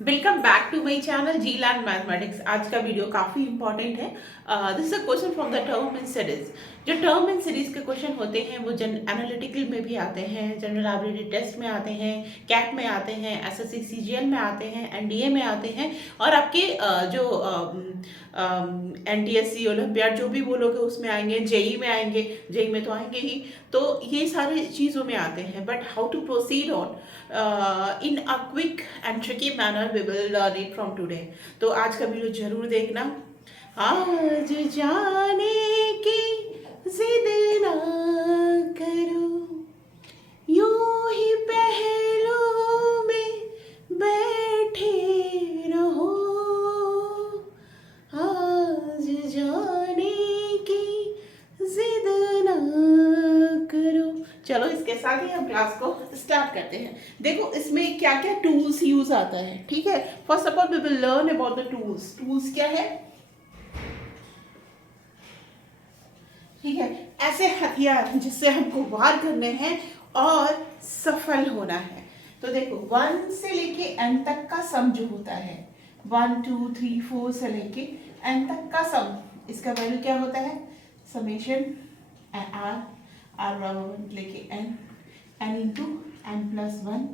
Welcome back to my channel G land mathematics. आज का वीडियो काफ़ी इंपॉर्टेंट है। This is a question from the term in series. जो टर्म इन सीरीज के क्वेश्चन होते हैं वो एनालिटिकल में भी आते हैं, जनरल एबिलिटी टेस्ट में आते हैं, कैट में आते हैं, एसएससी सीजीएल में आते हैं, एनडीए में आते हैं और आपके जो एनटीएससी ओलंपियाड जो भी बोलोगे उसमें आएंगे, जेई में आएंगे, जेई में तो आएंगे ही। तो ये सारी चीज़ों में आते हैं, but how to proceed on in a quick and tricky manner we will learn it from today. तो आज का वीडियो जरूर देखना। आज जाने की जिद ना करो, यूं ही पहलों में बैठे रहो, आज जाने की जिद ना करो। चलो इसके साथ ही हम क्लास को स्टार्ट करते हैं। देखो इसमें क्या क्या टूल्स यूज आता है, ठीक है। First of all we will learn about the tools. Tools क्या है, ठीक है, ऐसे हथियार जिससे हमको वार करने हैं और सफल होना है। तो देखो 1 से लेके n तक का सम जो होता है, 1 2 3 4 से लेके n तक का सम, इसका वैल्यू क्या होता है, समेशन r लेके n into n+1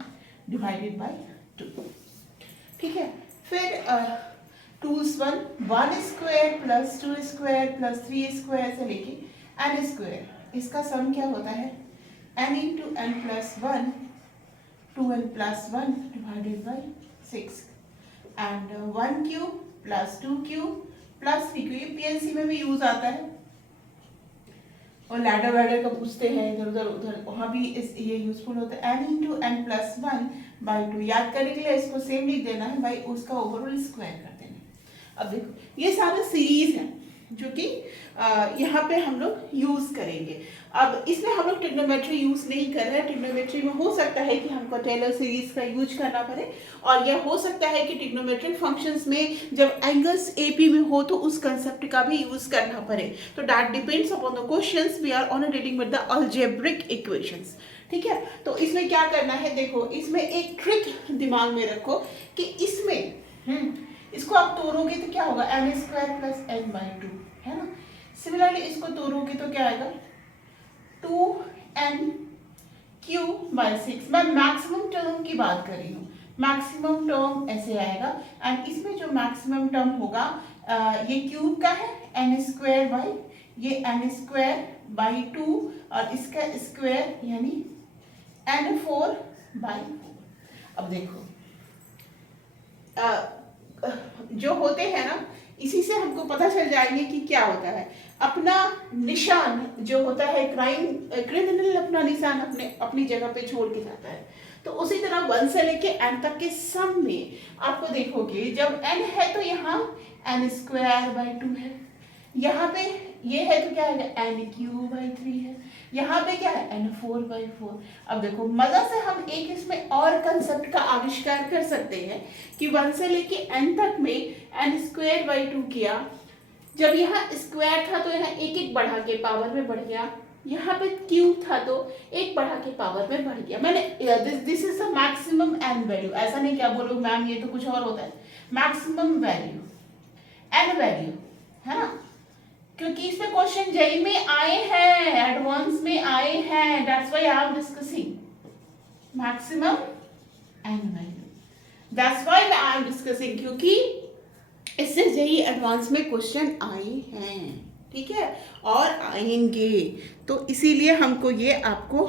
divided by 2, ठीक है। फिर tools 1 square plus 2 square plus 3 square से लेके n स्क्वायर, इसका सम क्या होता है, n into n+1 2n+1 divided by 6 and 1 cube plus 2 cube plus 3 cube. ये पीएलसी में भी यूज आता है और लैडर वैडर का पूछते हैं इधर उधर उधर, वहाँ भी ये यूजफुल होता है। n इंटू n+1 बाई 2 याद करने के लिए इसको सेम लिख देना है, भाई उसका ओवरऑल स्क्वायर कर देना है। अब देखो ये सारे सीरीज हैं जो कि यहाँ पे हम लोग यूज करेंगे। अब इसमें हम लोग ट्रिग्नोमेट्री यूज नहीं कर रहे हैं। ट्रिग्नोमेट्री में हो सकता है कि हमको टेलर सीरीज का यूज करना पड़े, और यह हो सकता है कि ट्रिग्नोमेट्रिक फंक्शंस में जब एंगल्स एपी में हो तो उस कंसेप्ट का भी यूज करना पड़े। तो that depends upon the questions we are on dealing with the algebraic equations, ठीक है। तो इसमें क्या करना है, देखो इसमें एक ट्रिक दिमाग में रखो कि इसमें इसको आप तोड़ोगे तो क्या होगा, n स्क्वायर प्लस n/2, है ना। सिमिलरली इसको तोड़ोगे तो क्या आएगा, 2n क्यूब बाई 6। मैं मैक्सिमम टर्म की बात कर रही हूँ, मैक्सिमम टर्म ऐसे आएगा। एंड इसमें जो मैक्सिमम टर्म होगा ये क्यूब का है, n स्क्वायर बाई ये n स्क्वायर बाई 2 और इसका स्क्वायर यानी n4/4। अब देखो जो होते हैं ना, इसी से हमको पता चल जाएंगे कि क्या होता है। अपना निशान जो होता है, क्रिमिनल अपना निशान अपनी जगह पे छोड़ के जाता है। तो उसी तरह 1 से लेके n तक के सम में आपको देखोगे जब n है तो यहाँ n स्क्वायर बाई 2 है, यहाँ पे ये है तो क्या है n क्यूब बाई 3 है, यहाँ पे क्या है n4/4। अब देखो मजा से हम एक इसमें और कंसेप्ट का आविष्कार कर सकते हैं कि 1 से लेके n तक में n स्क्वायर बाई 2 किया, जब यहाँ स्क्वायर था तो यहाँ एक एक बढ़ा के पावर में बढ़ गया, यहाँ पे क्यूब था तो एक बढ़ा के पावर में बढ़ गया। मैंने this is the maximum n value, ऐसा नहीं क्या बोलो मैम ये तो कुछ और होता है, मैक्सिमम वैल्यू n वैल्यू, है ना, क्योंकि इसमें क्वेश्चन जेई में आए हैं, एडवांस में आए हैं, that's why I am discussing maximum n value, that's why I am discussing, क्योंकि इससे जेई एडवांस में क्वेश्चन आए हैं, ठीक है, और आएंगे। तो इसीलिए हमको ये आपको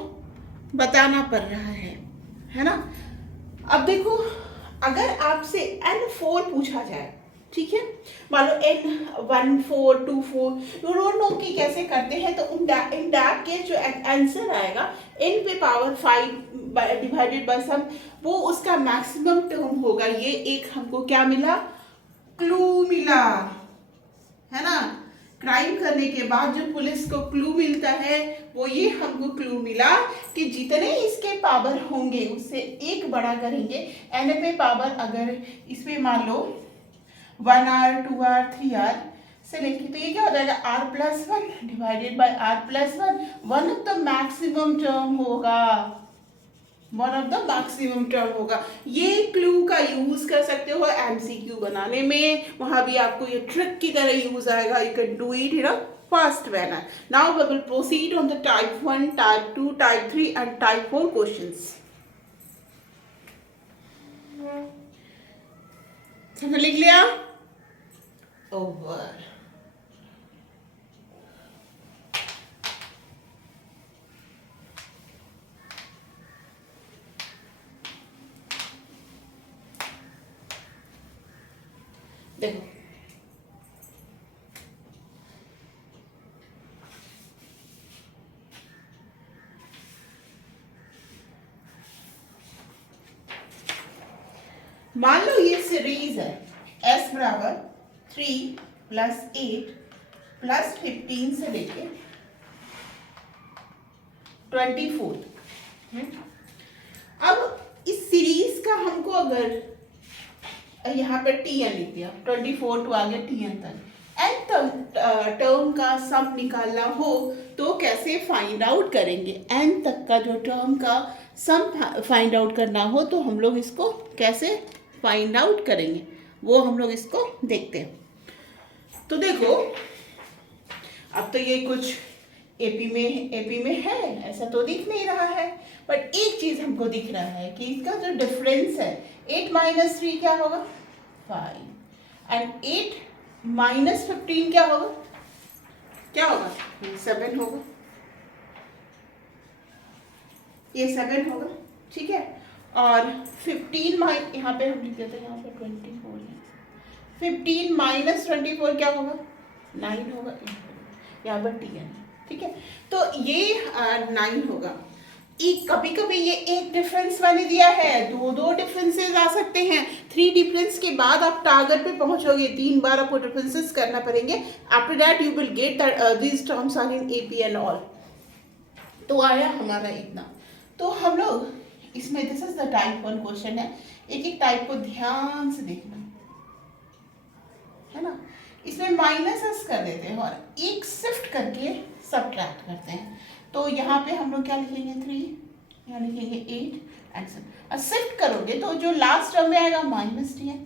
बताना पड़ रहा है ना। अब देखो अगर आपसे n4 पूछा जाए, ठीक है, मान लो n1 4 2 4, यू डोंट नो कि कैसे करते हैं, तो इन दैट केस जो आंसर आएगा n पे पावर 5 डिवाइडेड बाय सम, वो उसका मैक्सिमम टर्म होगा। ये एक हमको क्या मिला, क्लू मिला, है ना। क्राइम करने के बाद जो पुलिस को क्लू मिलता है वो ये हमको क्लू मिला कि जितने इसके पावर होंगे उससे एक बड़ा करेंगे। n पे पावर अगर इसमें मान लो 1r 2r 3r से लेके, तो ये क्या हो जाएगा r+1 divided by r+1, one of the maximum term होगा, one of the maximum term होगा। ये क्लू का यूज कर सकते हो एमसीक्यू बनाने में, वहां भी आपको ये ट्रिक की तरह यूज आएगा. You can do it in a fast manner. Now we will proceed on the type 1, type 2, type 3 and type 4 questions. सबने लिख लिया? ओवर. देखो मान लो ये सीरीज है s बराबर 3 प्लस 8 प्लस 15 से लेके 24. अब इस सीरीज का हमको अगर यहाँ पे tn लिख दिया, 24 टू आगे tn तक, n टर्म का सम निकालना हो तो कैसे फाइंड आउट करेंगे? n तक का जो टर्म का सम फाइंड आउट करना हो तो हम लोग इसको कैसे फाइंड आउट करेंगे, वो हम लोग इसको देखते हैं. तो देखो अब तो ये कुछ एपी में है ऐसा तो दिख नहीं रहा है, बट एक चीज हमको दिख रहा है कि इसका जो डिफरेंस है 8 माइनस 3 क्या होगा? 5. एंड 8 माइनस 15 क्या होगा? क्या होगा? 7 होगा. ये 7 होगा. ठीक है. और 15 यहाँ पे हम लिख देते हैं, यहाँ पे 24 है. 15 माइनस 24 क्या होगा? 9 होगा. यहाँ पर tn. ठीक है. तो ये 9 होगा. एक कभी कभी ये एक डिफरेंस मैंने दिया है, दो डिफरेंसेस आ सकते हैं. 3 डिफरेंस के बाद आप टारगेट पे पहुंचोगे. 3 बार आपको डिफरेंसेस करना पड़ेंगे. After that you will get these terms are in AP and all. तो आया हमारा इतना. तो हम लोग इसमें this is the type 1 question है. एक एक टाइप को ध्यान से देखना है ना. इसमें माइनस कर देते हैं और एक शिफ्ट करके सबट्रैक्ट करते हैं. तो यहाँ पे हम लोग क्या लिखेंगे? 3, यहाँ लिखेंगे 8 एंड 7. और शिफ्ट करोगे तो जो लास्ट टर्म में आएगा माइनस tn,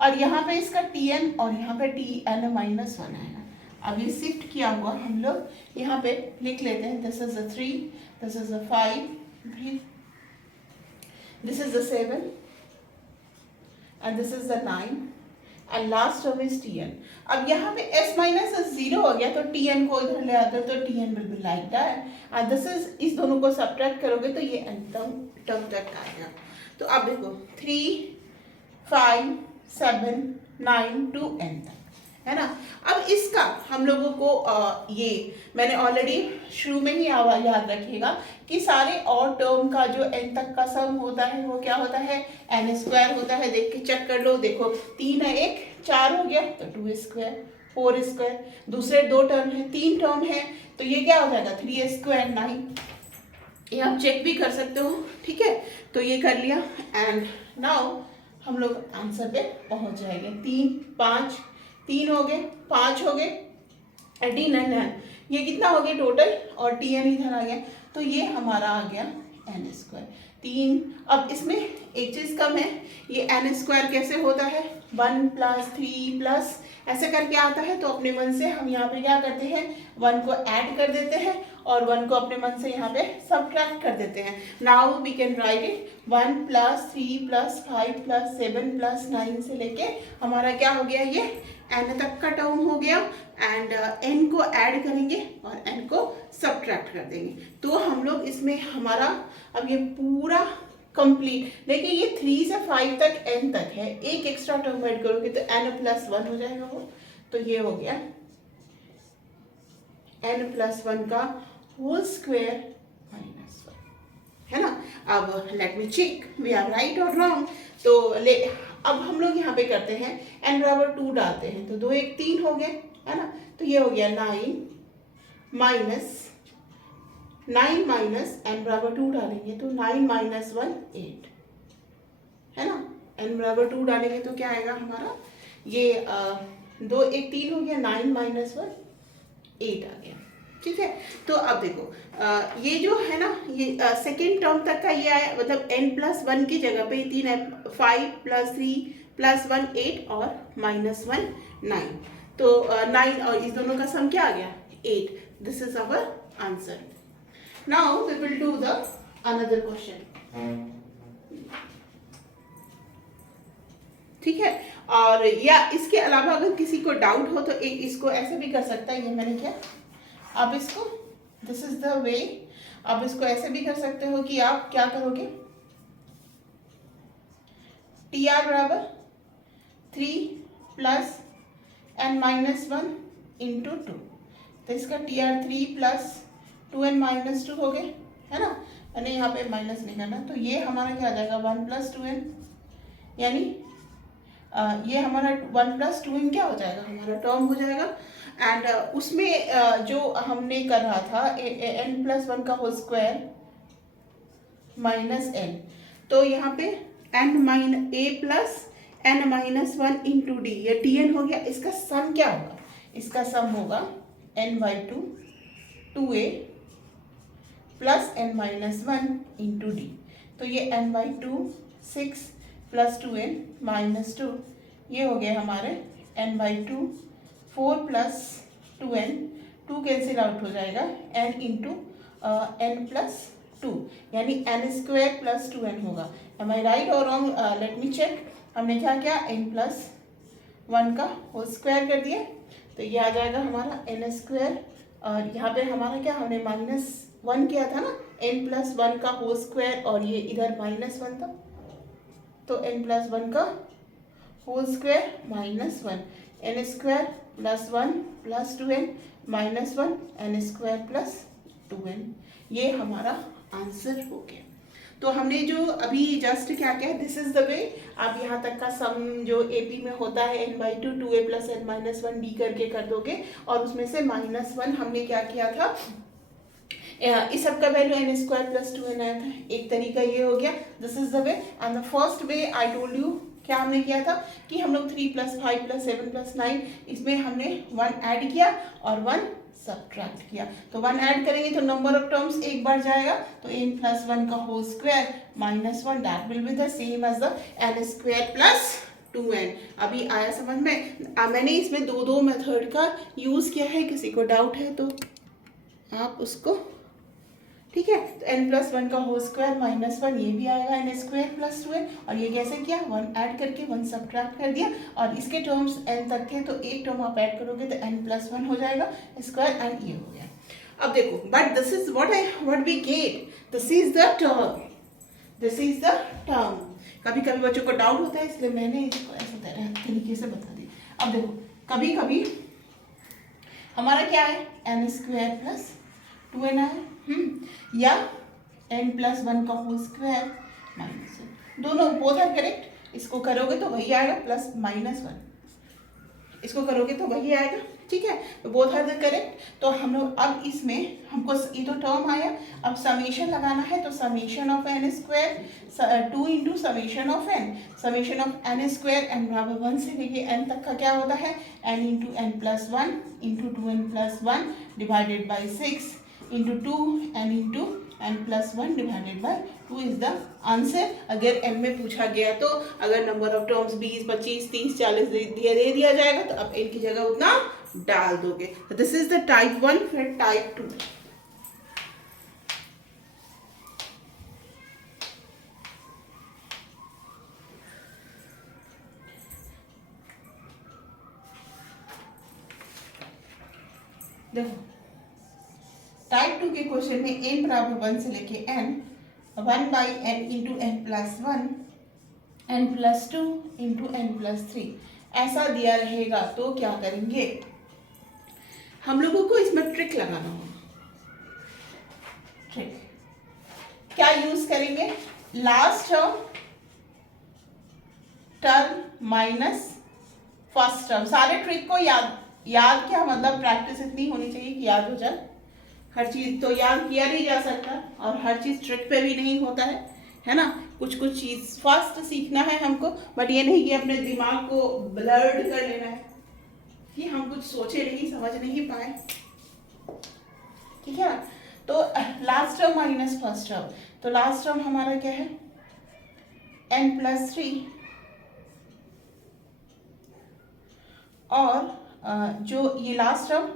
और यहाँ पे इसका tn और यहाँ पे tn माइनस 1 आएगा. अब ये शिफ्ट किया हुआ हम लोग यहाँ पे लिख लेते हैं. This is the 3, this is the 5, this is the 7 and this is the 9 and last term is tn. अब यहाँ पे s माइनस 0 हो गया तो tn को इधर ले आते तो tn will be like that and this is, इस दोनों को सब्ट्रैक्ट करोगे तो ये टर्म तक आएगा. तो अब देखो 3, 5, 7, 9 to n तक है ना. अब इसका हम लोगों को ये मैंने ऑलरेडी शुरू में ही याद रखिएगा कि सारे और टर्म का जो n तक का सम होता है वो क्या होता है? n स्क्वायर होता है. देख के चेक कर लो. देखो 3 है, 1 4 हो गया तो 2 स्क्वायर, 4 स्क्वायर. दूसरे 2 टर्म है, 3 टर्म है तो ये क्या हो जाएगा? 3 स्क्वायर 9. ये आप चेक भी कर सकते हो. ठीक है. तो ये कर लिया एंड नाउ हम लोग आंसर पे पहुंच जाएंगे. 3 हो गए, 5 हो गए, 9 ये कितना हो गया टोटल, और tn इधर आ गया तो ये हमारा आ गया n स्क्वायर. 3. अब इसमें एक चीज कम है. ये n स्क्वायर कैसे होता है? 1 प्लस 3 प्लस ऐसे करके आता है. तो अपने मन से हम यहाँ पे क्या करते हैं? 1 को ऐड कर देते हैं और 1 को अपने मन से यहाँ पे सबट्रैक्ट कर देते हैं. Now we can write it 1 plus 3 plus 5 plus 7 plus 9 से लेके हमारा क्या हो गया? ये n तक का टर्म हो गया एंड n को ऐड करेंगे और n को सबट्रैक्ट कर देंगे. तो हम लोग इसमें हमारा अब ये पूरा कंप्लीट. देखिए ये 3 से 5 तक n तक है. एक एक्स्ट्रा टर्म ऐड करोगे तो n प्लस 1 हो जाएगा वो. तो ये हो गया n प्लस 1 का होल स्क्वायर माइनस 1 है ना. अब let me check we are right or wrong. तो अब हम लोग यहाँ पे करते हैं n बराबर 2 डालते हैं तो 2 1 3 हो गए है ना. तो ये हो गया 9 माइनस n बराबर 2 डालेंगे तो 9 माइनस 1 8 है ना. n बराबर 2 डालेंगे तो क्या आएगा हमारा? ये 2 1 3 हो गया. 9 माइनस 1 8 आ गया. ठीक है। तो अब देखो ये जो है ना, ये सेकेंड टर्म तक का ये आया, मतलब n+1 की जगह पे 3 है, 5 + 3 + 1 8 और -1 9। तो 9 और इस दोनों का सम क्या आ गया 8। This is our answer. Now we will do the another question. ठीक है। और या इसके अलावा अगर किसी को डाउट हो तो एक इसको ऐसे भी कर सकता है, ये मैंने किया। अब इसको दिस इज द वे, अब इसको ऐसे भी कर सकते हो कि आप क्या करोगे, TR बराबर 3 + n-1 × 2। तो इसका TR 3 + 2n-2 हो गए, है ना। मैंने यहाँ पे माइनस नहीं करना, तो ये हमारा क्या आ जाएगा 1 + 2n, यानी ये हमारा 1 + 2n क्या हो जाएगा, हमारा टर्म हो जाएगा। एंड उसमें जो हमने कर रहा था n+1 का होल स्क्वायर -n, तो यहाँ पे a + n-1 × d, ये tn हो गया। इसका सम क्या होगा, इसका सम होगा n/2 2a + n-1 × d। तो ये n/2 6 + 2n - 2, ये हो गए हमारे n/2 4 + 2n, 2 कैंसिल आउट हो जाएगा, n × n + 2, यानी n² + 2n होगा। M I right or wrong, late me check. हमने क्या किया, n+1 का होल स्क्वायर कर दिया, तो ये आ जाएगा हमारा n²। और यहाँ पे हमारा क्या, हमने -1 किया था ना, n+1 का होल स्क्वायर, और ये इधर -1 था, तो n+1 का whole square -1, n² + 1 + 2n -1 n² + 2n, ये हमारा आंसर हो गया। तो हमने जो अभी जस्ट क्या किया, दिस इज द वे। आप यहाँ तक का सम जो AP में होता है n/2 2a + n-1 d करके कर दोगे, और उसमें से -1 हमने क्या किया था, इस सब का वैल्यू n² + 2n आया था। एक तरीका ये हो गया, this is the way. And the first way I told you, क्या हमने किया था कि हम लोग 3 + 5 + 7 + 9, इसमें हमने 1 ऐड किया और 1 सब्ट्रैक्ट किया। तो 1 ऐड करेंगे तो नंबर ऑफ टर्म्स एक बार जाएगा, तो n+1 का whole square -1, that will be the same as the n² + 2n। अभी आया समझ में। मैंने इसमें दो मेथड का यूज किया है, किसी को डाउट है तो आप उसको, ठीक है। तो n+1 का होल स्क्वायर -1, ये भी आएगा n² + 2n, और ये कैसे किया, 1 ऐड करके 1 सब्ट्रैक्ट कर दिया, और इसके टर्म्स n तक थे, तो एक टर्म आप ऐड करोगे तो n+1 हो जाएगा स्क्वायर, एंड ये हो गया। अब देखो, but this is what we get, this is the term, this is the term. कभी कभी बच्चों को डाउट होता है, इसलिए मैंने इसको ऐसे तरीके से बता दिया। अब देखो, कभी कभी हमारा क्या है, n² + 2n आया, या n+1 का होल स्क्वायर -1, दोनों बोथ आर करेक्ट। इसको करोगे तो वही आएगा +-1, इसको करोगे तो वही आएगा, ठीक है। तो बोथ आर द करेक्ट। तो हम लोग अब इसमें हमको ये तो टर्म आया, अब समीशन लगाना है, तो summation of n² 2 × summation of n, summation of n² n बराबर 1 से लेके n तक का क्या होता है, n × n+1 × 2n + 1 divided by 6 × 2 n × n+1 divided by 2 is the answer. अगर n में पूछा गया तो अगर नंबर ऑफ टर्म्स 20 25 30 40 दे दिया जाएगा, तो अब n की जगह उतना डाल दोगे। तो दिस इज द टाइप 1। फिर टाइप 2, देखो टाइप 2 के क्वेश्चन में n बराबर 1 से लेके n, 1/n × n+1, n+2 × n+3 ऐसा दिया रहेगा, तो क्या करेंगे, हम लोगों को इसमें ट्रिक लगाना होगा। ट्रिक क्या यूज करेंगे, last term minus first term. सारे ट्रिक को याद क्या मतलब, प्रैक्टिस इतनी होनी चाहिए कि याद हो जाए। हर चीज तो याद किया नहीं जा सकता, और हर चीज ट्रिक पे भी नहीं होता है ना। कुछ चीज फास्ट सीखना है हमको, बट ये नहीं कि अपने दिमाग को ब्लर्ड कर लेना है कि हम कुछ सोचे नहीं, समझ नहीं पाए। ठीक है। तो last term minus first term, तो लास्ट टर्म हमारा क्या है n+3 और जो ये last term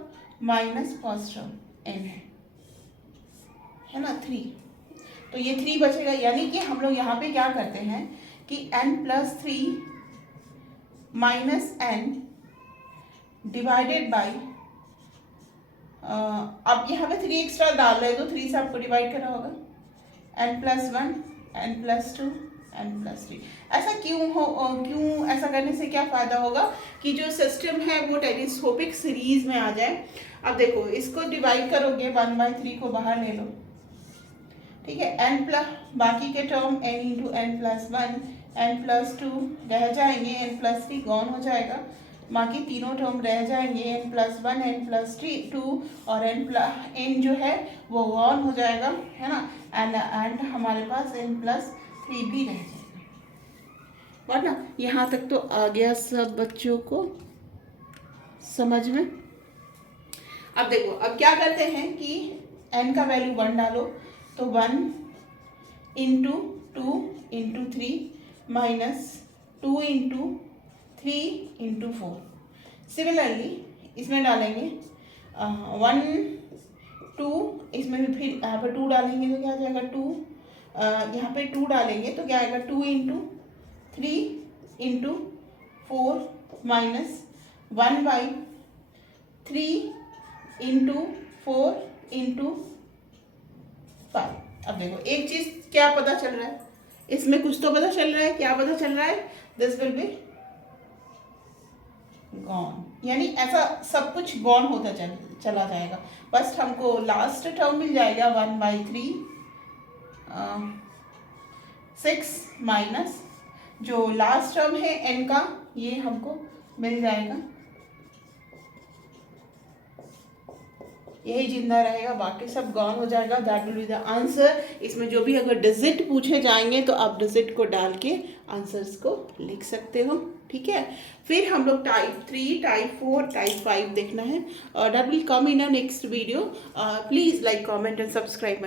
minus first term n है ना 3, तो ये 3 बचेगा। यानी कि हम लोग यहाँ पे क्या करते हैं कि n+3 minus n divided by, अब यहाँ पे 3 एक्स्ट्रा डाल रहे हैं तो 3 से आपको डिवाइड करना होगा, n+1 n+2 n+3। ऐसा क्यों ऐसा करने से क्या फ़ायदा होगा कि जो सिस्टम है वो टेलीस्कोपिक सीरीज में आ जाए। अब देखो इसको डिवाइड करोगे 1/3 को बाहर ले लो, ठीक है, बाकी के term n into n+1 n+2 रह जाएंगे, n+3 गॉन हो जाएगा, बाकी तीनों टर्म रह जाएंगे n+1 n+2 और n जो है वो गॉन हो जाएगा, है ना, एंड हमारे पास n+3 भी रह जाएगा। वरना यहाँ तक तो आ गया सब बच्चों को समझ में। अब देखो अब क्या करते हैं कि n का वैल्यू 1 डालो, तो 1 into 2 into 3 minus 2 into 3 into 4। Similarly इसमें डालेंगे 1 2, इसमें भी फिर यहाँ पर 2 डालेंगे तो क्या आ जाएगा 2, यहाँ पे 2 डालेंगे तो क्या आएगा 2 into 3 into 4 minus 1/3 into 4 into 5। अब देखो एक चीज क्या पता चल रहा है, इसमें कुछ तो पता चल रहा है, क्या पता चल रहा है, दिस विल बी गॉन, यानी ऐसा सब कुछ गॉन होता चला जाएगा। बस हमको लास्ट टर्म मिल जाएगा 1/3 6 माइनस जो लास्ट टर्म है n का, ये हमको मिल जाएगा, यही जिंदा रहेगा, बाकी सब गॉन हो जाएगा। That will be the answer. इसमें जो भी अगर डिजिट पूछे जाएंगे तो आप डिजिट को डाल के आंसर्स को लिख सकते हो, ठीक है। फिर हम लोग टाइप 3, टाइप 4, टाइप 5 देखना है, और that will come in a next video. Please like, comment and subscribe.